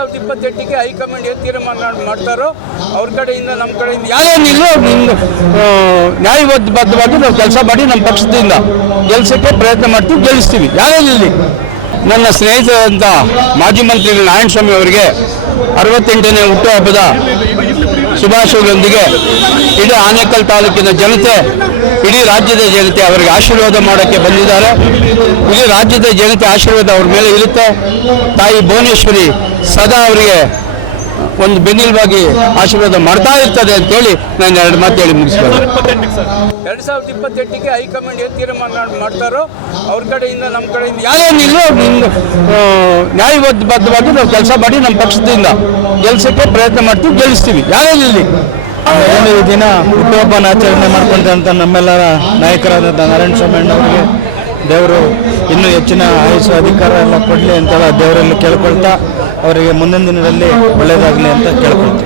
28ಕ್ಕೆ high command ಏನು ತೀರ್ಮಾನ ಮಾಡ್ತಾರೋ ಅವ್ರ ಕಡೆಯಿಂದ ನಮ್ಮ ಕಡೆಯಿಂದ ಯಾರೇನಿಲ್ಲ ನ್ಯಾಯಬದ್ಧವಾಗಿ ನಾವು ಕೆಲಸ ಮಾಡಿ ನಮ್ಮ ಪಕ್ಷದಿಂದ ಗೆಲ್ಸಕ್ಕೆ ಪ್ರಯತ್ನ ಮಾಡ್ತೀವಿ, ಗೆಲ್ಲಿಸ್ತೀವಿ. ಯಾರೇನಿಲ್ಲ ನನ್ನ ಸ್ನೇಹಿತರಂತ ಮಾಜಿ ಮಂತ್ರಿ ನಾರಾಯಣಸ್ವಾಮಿ ಅವರಿಗೆ 68ನೇ ಹುಟ್ಟುಹಬ್ಬದ ಶುಭಾಶಯಗಳೊಂದಿಗೆ ಇಡೀ ಆನೇಕಲ್ ತಾಲೂಕಿನ ಜನತೆ, ಇಡೀ ರಾಜ್ಯದ ಜನತೆ ಅವರಿಗೆ ಆಶೀರ್ವಾದ ಮಾಡೋಕ್ಕೆ ಬಂದಿದ್ದಾರೆ. ಇಡೀ ರಾಜ್ಯದ ಜನತೆ ಆಶೀರ್ವಾದ ಅವ್ರ ಮೇಲೆ ಇರುತ್ತೆ. ತಾಯಿ ಭುವನೇಶ್ವರಿ ಸದಾ ಅವರಿಗೆ ಒಂದು ಬೆನ್ನೆಲುಬಾಗಿ ಆಶೀರ್ವಾದ ಮಾಡ್ತಾ ಇರ್ತದೆ ಅಂತೇಳಿ ನಾನು ಎರಡು ಮಾತು ಹೇಳಿ ಮುಗಿಸ್ಬೋದು. 2028ಕ್ಕೆ ಹೈಕಮಾಂಡ್ ಏನು ತೀರ್ಮಾನ ಮಾಡ್ತಾರೋ ಅವ್ರ ಕಡೆಯಿಂದ ನಮ್ಮ ಕಡೆಯಿಂದ ಯಾರೇನಿಲ್ಲ ನ್ಯಾಯಬದ್ಧವಾಗಿ ನಾವು ಕೆಲಸ ಮಾಡಿ ನಮ್ಮ ಪಕ್ಷದಿಂದ ಗೆಲ್ಸಕ್ಕೆ ಪ್ರಯತ್ನ ಮಾಡ್ತೀವಿ, ಗೆಲ್ಲಿಸ್ತೀವಿ. ಯಾರೇನಿಲ್ಲ ಏನು ಈ ದಿನ ಹುಟ್ಟುಹಬ್ಬನ ಆಚರಣೆ ಮಾಡ್ಕೊಂಡಂಥ ನಮ್ಮೆಲ್ಲರ ನಾಯಕರಾದಂಥ ನಾರಾಯಣಸ್ವಾಮಿ ಅವರಿಗೆ ದೇವರು ಇನ್ನೂ ಹೆಚ್ಚಿನ ಆಯುಷ ಅಧಿಕಾರ ಎಲ್ಲ ಕೊಡಲಿ ಅಂತೆಲ್ಲ ದೇವರಲ್ಲಿ ಕೇಳ್ಕೊಳ್ತಾ ಅವರಿಗೆ ಮುಂದಿನ ದಿನದಲ್ಲಿ ಒಳ್ಳೆಯದಾಗಲಿ ಅಂತ ಕೇಳ್ಕೊಳ್ತೀವಿ.